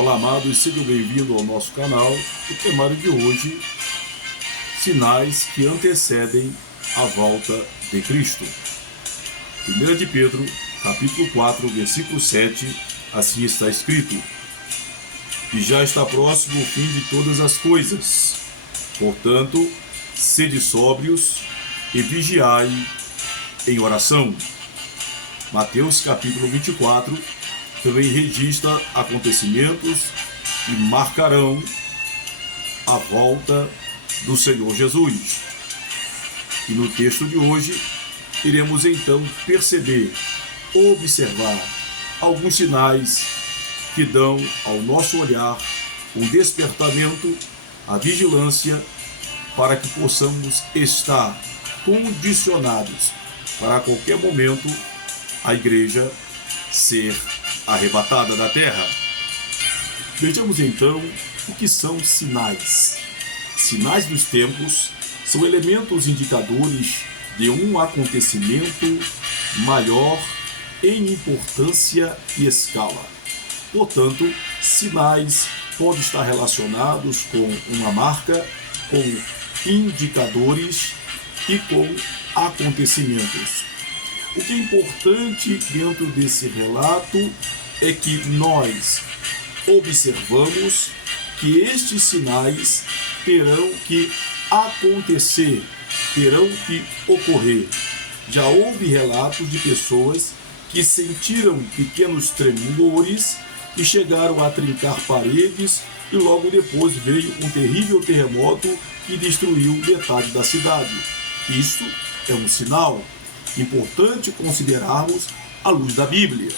Olá, amados, sejam bem-vindos ao nosso canal. O temário de hoje: sinais que antecedem a volta de Cristo. 1 de Pedro, capítulo 4, versículo 7, assim está escrito: E já está próximo o fim de todas as coisas. Portanto, sede sóbrios e vigiai em oração. Mateus capítulo 24 também registra acontecimentos que marcarão a volta do Senhor Jesus. E no texto de hoje, iremos então perceber, observar alguns sinais que dão ao nosso olhar um despertamento, a vigilância, para que possamos estar condicionados para a qualquer momento a igreja ser arrebatada da terra. Vejamos então o que são sinais. Sinais dos tempos são elementos indicadores de um acontecimento maior em importância e escala. Portanto, sinais podem estar relacionados com uma marca, com indicadores e com acontecimentos. O que é importante dentro desse relato é que nós observamos que estes sinais terão que acontecer, terão que ocorrer. Já houve relatos de pessoas que sentiram pequenos tremores e chegaram a trincar paredes, e logo depois veio um terrível terremoto que destruiu metade da cidade. Isso é um sinal importante considerarmos à luz da Bíblia.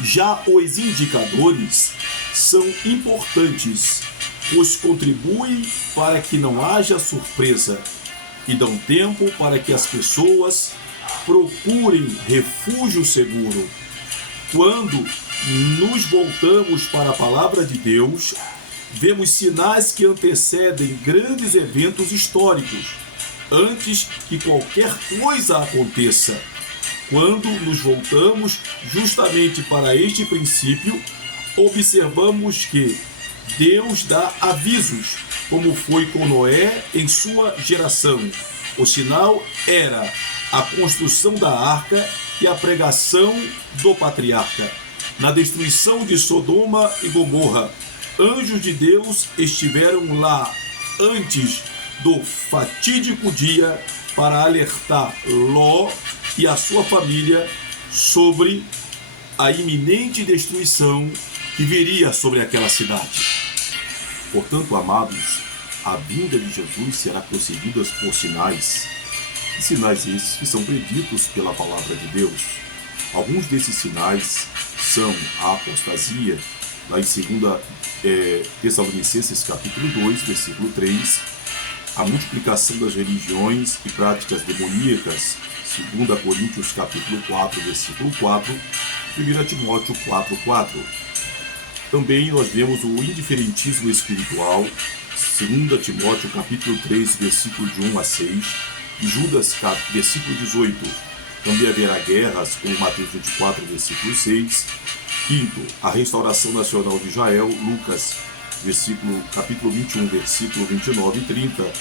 Já os indicadores são importantes, pois contribuem para que não haja surpresa e dão tempo para que as pessoas procurem refúgio seguro. Quando nos voltamos para a palavra de Deus, vemos sinais que antecedem grandes eventos históricos, antes que qualquer coisa aconteça. Quando nos voltamos justamente para este princípio, observamos que Deus dá avisos, como foi com Noé em sua geração. O sinal era a construção da arca e a pregação do patriarca. Na destruição de Sodoma e Gomorra, anjos de Deus estiveram lá antes do fatídico dia para alertar Ló e a sua família sobre a iminente destruição que viria sobre aquela cidade. Portanto, amados, a vinda de Jesus será precedida por sinais, e sinais esses que são preditos pela palavra de Deus. Alguns desses sinais são a apostasia, lá em 2 Tessalonicenses capítulo 2, versículo 3, a multiplicação das religiões e práticas demoníacas, 2 Coríntios capítulo 4, versículo 4, 1 Timóteo 4, 4. Também nós vemos o indiferentismo espiritual, 2 Timóteo capítulo 3, versículo de 1 a 6, e Judas, versículo 18. Também haverá guerras, como Mateus 24, versículo 6. Quinto, a restauração nacional de Israel, Lucas capítulo 21, versículo 29 e 30,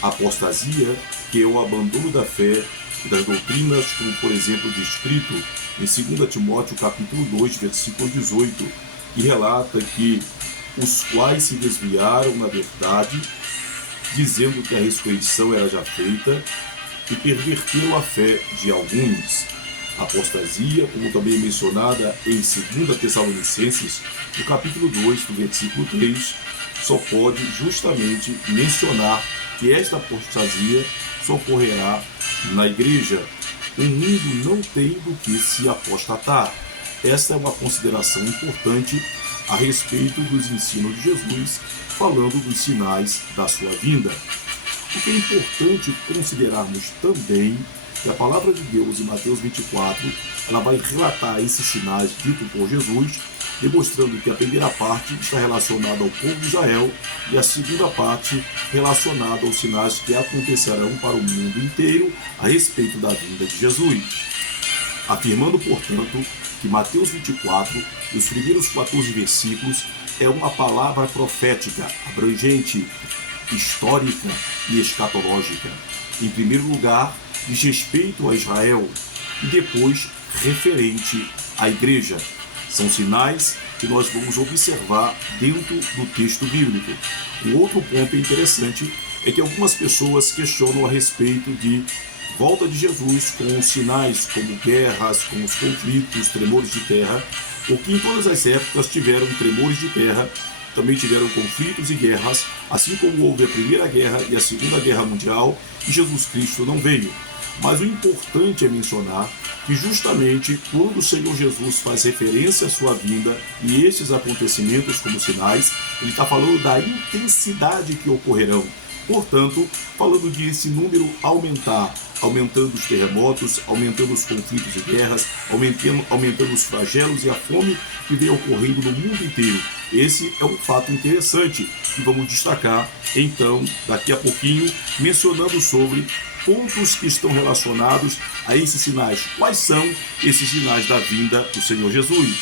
apostasia, que é o abandono da fé e das doutrinas, como por exemplo descrito em 2 Timóteo capítulo 2, versículo 18, que relata que os quais se desviaram na verdade, dizendo que a ressurreição era já feita, e perverteram a fé de alguns. Apostasia, como também é mencionada em 2 Tessalonicenses, no capítulo 2, do versículo 3, só pode justamente mencionar que esta apostasia só ocorrerá na igreja. O mundo não tem do que se apostatar. Esta é uma consideração importante a respeito dos ensinos de Jesus, falando dos sinais da sua vinda. O que é importante considerarmos também que a palavra de Deus em Mateus 24, ela vai relatar esses sinais ditos por Jesus, demonstrando que a primeira parte está relacionada ao povo de Israel e a segunda parte relacionada aos sinais que acontecerão para o mundo inteiro a respeito da vinda de Jesus. Afirmando, portanto, que Mateus 24, os primeiros 14 versículos, é uma palavra profética, abrangente, histórica e escatológica. Em primeiro lugar, diz respeito a Israel e depois referente à igreja. São sinais que nós vamos observar dentro do texto bíblico. Um outro ponto interessante é que algumas pessoas questionam a respeito de volta de Jesus com sinais como guerras, como os conflitos, tremores de terra, porque em todas as épocas tiveram tremores de terra, também tiveram conflitos e guerras, assim como houve a Primeira Guerra e a Segunda Guerra Mundial, e Jesus Cristo não veio. Mas o importante é mencionar que justamente quando o Senhor Jesus faz referência à sua vinda e estes acontecimentos como sinais, ele está falando da intensidade que ocorrerão. Portanto, falando de esse número aumentando os terremotos, aumentando os conflitos e guerras, aumentando os flagelos e a fome que vem ocorrendo no mundo inteiro. Esse é um fato interessante que vamos destacar, então, daqui a pouquinho, mencionando sobre pontos que estão relacionados a esses sinais. Quais são esses sinais da vinda do Senhor Jesus?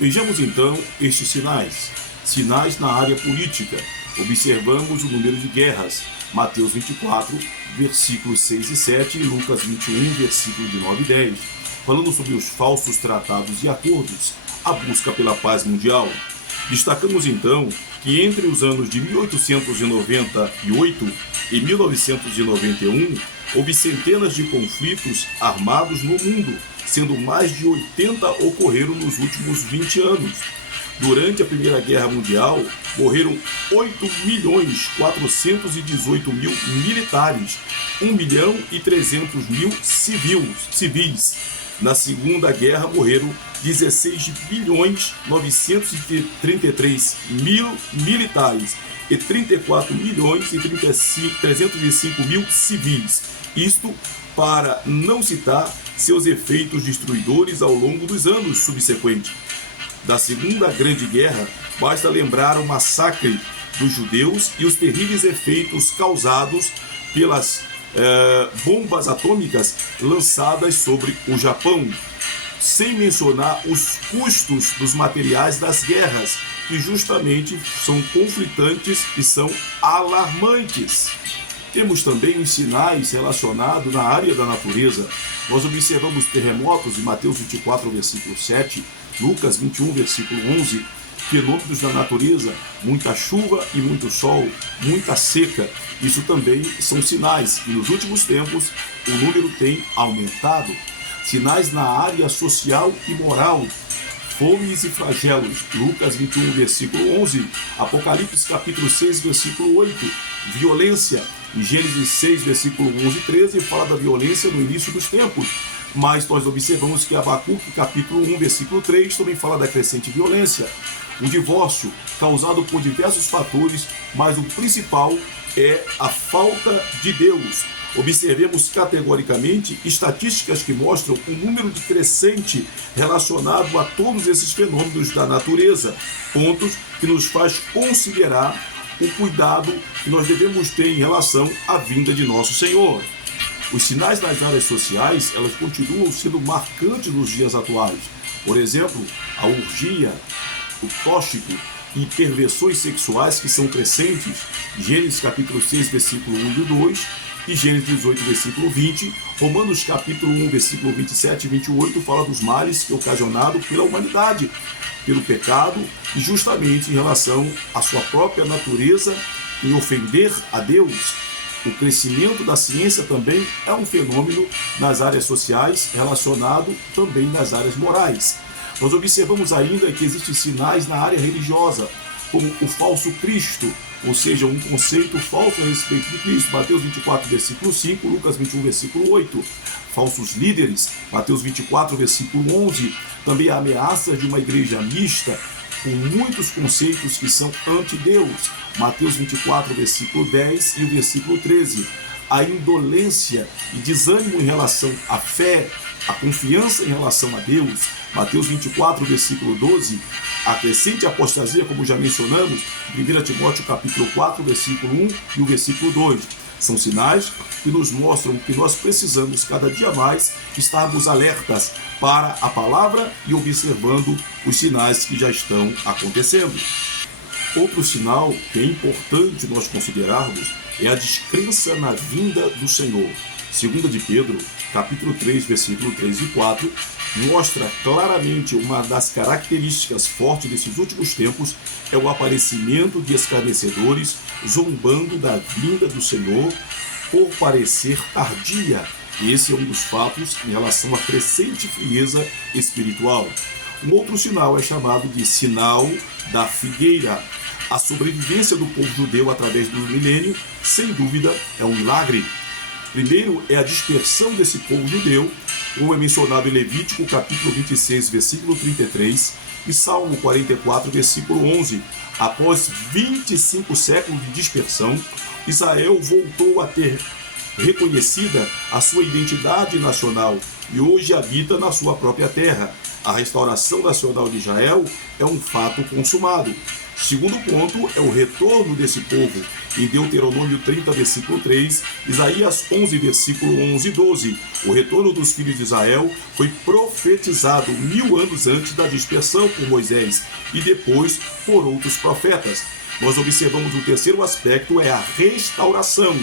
Vejamos então estes sinais. Sinais na área política. Observamos o número de guerras. Mateus 24, versículos 6 e 7 e Lucas 21, versículos de 9 e 10. Falando sobre os falsos tratados e acordos, a busca pela paz mundial. Destacamos então que entre os anos de 1898 e 1991 houve centenas de conflitos armados no mundo, sendo mais de 80 ocorreram nos últimos 20 anos. Durante a Primeira Guerra Mundial, morreram 8.418.000 militares, 1.300.000 civis. Na Segunda Guerra morreram 16.933.000 militares e 34.305.000 civis. Isto para não citar seus efeitos destruidores ao longo dos anos subsequentes. Da Segunda Grande Guerra, basta lembrar o massacre dos judeus e os terríveis efeitos causados pelas bombas atômicas lançadas sobre o Japão, sem mencionar os custos dos materiais das guerras, que justamente são conflitantes e são alarmantes. Temos também os sinais relacionados na área da natureza. Nós observamos terremotos em Mateus 24, versículo 7, Lucas 21, versículo 11, fenômenos da natureza, muita chuva e muito sol, muita seca. Isso também são sinais e nos últimos tempos o número tem aumentado. Sinais na área social e moral, fomes e flagelos, Lucas 21, versículo 11, Apocalipse capítulo 6, versículo 8, violência, em Gênesis 6, versículo 11 e 13, fala da violência no início dos tempos. Mas nós observamos que Abacuque, capítulo 1, versículo 3, também fala da crescente violência. O divórcio, causado por diversos fatores, mas o principal é a falta de Deus. Observemos categoricamente estatísticas que mostram um número de crescente relacionado a todos esses fenômenos da natureza, pontos que nos faz considerar o cuidado que nós devemos ter em relação à vinda de nosso Senhor. Os sinais nas áreas sociais, elas continuam sendo marcantes nos dias atuais. Por exemplo, a orgia, o tóxico e perversões sexuais que são crescentes, Gênesis capítulo 6, versículo 1 e 2, e Gênesis 18, versículo 20, Romanos capítulo 1, versículo 27 e 28, fala dos males que é ocasionado pela humanidade, pelo pecado, e justamente em relação à sua própria natureza, em ofender a Deus. O crescimento da ciência também é um fenômeno nas áreas sociais, relacionado também nas áreas morais. Nós observamos ainda que existem sinais na área religiosa, como o falso Cristo, ou seja, um conceito falso a respeito de Cristo, Mateus 24, versículo 5, Lucas 21, versículo 8. Falsos líderes, Mateus 24, versículo 11. Também a ameaça de uma igreja mista, com muitos conceitos que são anti-Deus, Mateus 24, versículo 10 e o versículo 13. A indolência e desânimo em relação à fé, a confiança em relação a Deus, Mateus 24, versículo 12, a crescente apostasia, como já mencionamos, 1 Timóteo capítulo 4, versículo 1 e o versículo 2. São sinais que nos mostram que nós precisamos cada dia mais estarmos alertas para a palavra e observando os sinais que já estão acontecendo. Outro sinal que é importante nós considerarmos é a descrença na vinda do Senhor. 2 de Pedro, capítulo 3, versículo 3 e 4, mostra claramente uma das características fortes desses últimos tempos é o aparecimento de escarnecedores zombando da vinda do Senhor por parecer tardia. Esse é um dos fatos em relação à crescente frieza espiritual. Um outro sinal é chamado de sinal da figueira. A sobrevivência do povo judeu através do milênio, sem dúvida, é um milagre. Primeiro é a dispersão desse povo judeu, como é mencionado em Levítico, capítulo 26, versículo 33, e Salmo 44, versículo 11. Após 25 séculos de dispersão, Israel voltou a ter reconhecida a sua identidade nacional e hoje habita na sua própria terra. A restauração nacional de Israel é um fato consumado. Segundo ponto é o retorno desse povo. Em Deuteronômio 30, versículo 3, Isaías 11, versículo 11 e 12. O retorno dos filhos de Israel foi profetizado 1000 anos antes da dispersão por Moisés e depois por outros profetas. Nós observamos o terceiro aspecto, é a restauração.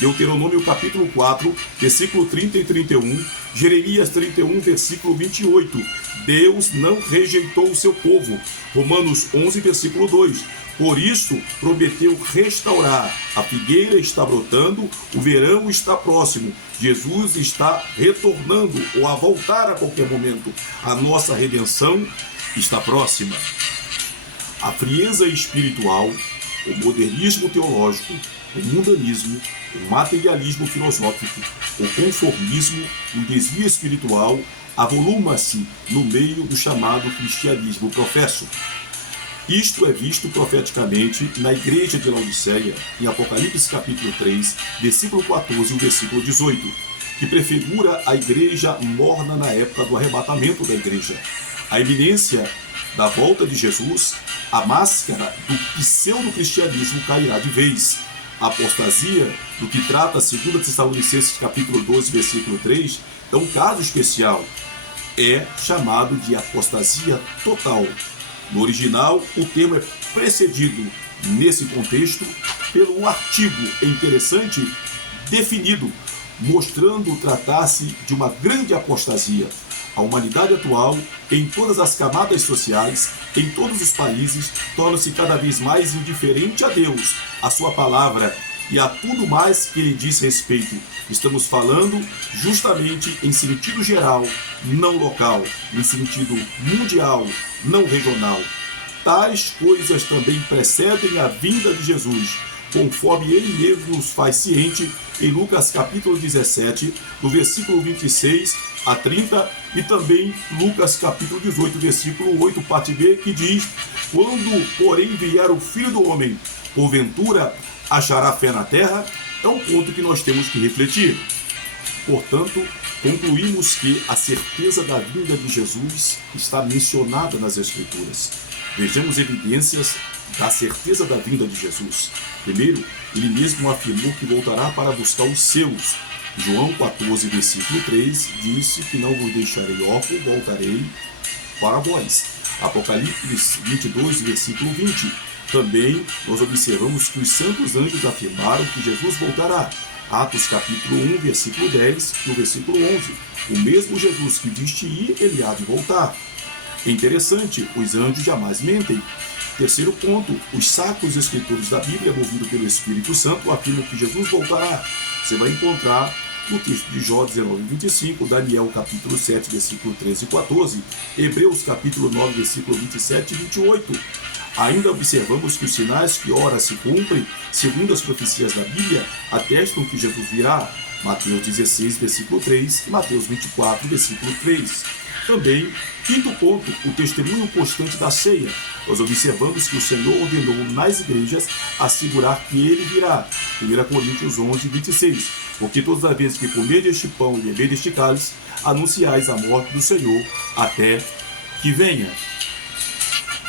Deuteronômio capítulo 4, versículo 30 e 31, Jeremias 31, versículo 28. Deus não rejeitou o seu povo. Romanos 11, versículo 2. Por isso, prometeu restaurar. A figueira está brotando, o verão está próximo. Jesus está retornando ou a voltar a qualquer momento. A nossa redenção está próxima. A frieza espiritual, o modernismo teológico, o mundanismo, o materialismo filosófico, o conformismo, o desvio espiritual avoluma-se no meio do chamado cristianismo professo. Isto é visto profeticamente na igreja de Laodiceia, em Apocalipse capítulo 3, versículo 14 e o versículo 18, que prefigura a igreja morna na época do arrebatamento da igreja. A iminência da volta de Jesus, a máscara do pseudo-cristianismo cairá de vez. A apostasia, do que trata 2 Tessalonicenses capítulo 12, versículo 3, é um caso especial. É chamado de apostasia total. No original, o termo é precedido, nesse contexto, pelo um artigo interessante definido, mostrando tratar-se de uma grande apostasia. A humanidade atual, em todas as camadas sociais, em todos os países, torna-se cada vez mais indiferente a Deus, a sua palavra e a tudo mais que lhe diz respeito. Estamos falando justamente em sentido geral, não local, em sentido mundial, não regional. Tais coisas também precedem a vinda de Jesus, conforme ele mesmo nos faz ciente em Lucas capítulo 17, do versículo 26 a 30, e também Lucas capítulo 18, versículo 8, parte B, que diz: quando, porém, vier o Filho do Homem, porventura achará fé na terra? É um ponto que nós temos que refletir. Portanto, concluímos que a certeza da vinda de Jesus está mencionada nas Escrituras. Vejamos evidências da certeza da vinda de Jesus. Primeiro, ele mesmo afirmou que voltará para buscar os seus. João 14, versículo 3, disse que não vos deixarei órfão, voltarei para vós. Apocalipse 22, versículo 20. Também nós observamos que os santos anjos afirmaram que Jesus voltará. Atos capítulo 1, versículo 10 e o versículo 11. O mesmo Jesus que disse ir, ele há de voltar. É interessante, os anjos jamais mentem. Terceiro ponto, os sacros escritores da Bíblia, movidos pelo Espírito Santo, afirmam que Jesus voltará. Você vai encontrar no texto de Jó 19, 25, Daniel capítulo 7, versículo 13 e 14, Hebreus capítulo 9, versículo 27 e 28. Ainda observamos que os sinais que ora se cumprem, segundo as profecias da Bíblia, atestam que Jesus virá. Mateus 16, versículo 3 e Mateus 24, versículo 3. Também, quinto ponto, o testemunho constante da ceia. Nós observamos que o Senhor ordenou nas igrejas assegurar que ele virá. 1 Coríntios 11, 26. Porque todas as vezes que comer este pão e beber deste cálice, anunciais a morte do Senhor até que venha.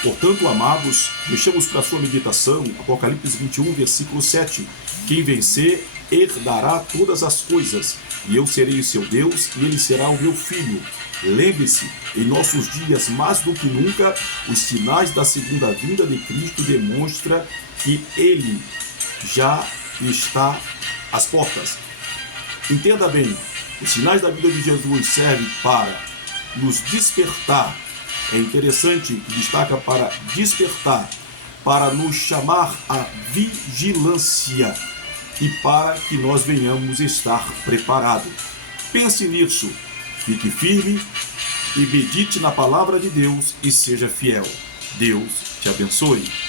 Portanto, amados, deixamos para sua meditação Apocalipse 21, versículo 7. Quem vencer herdará todas as coisas, e eu serei o seu Deus, e ele será o meu filho. Lembre-se, em nossos dias, mais do que nunca, os sinais da segunda vinda de Cristo demonstram que ele já está às portas. Entenda bem, os sinais da vida de Jesus servem para nos despertar. É interessante que destaca para despertar, para nos chamar à vigilância e para que nós venhamos estar preparados. Pense nisso, fique firme e medite na palavra de Deus e seja fiel. Deus te abençoe.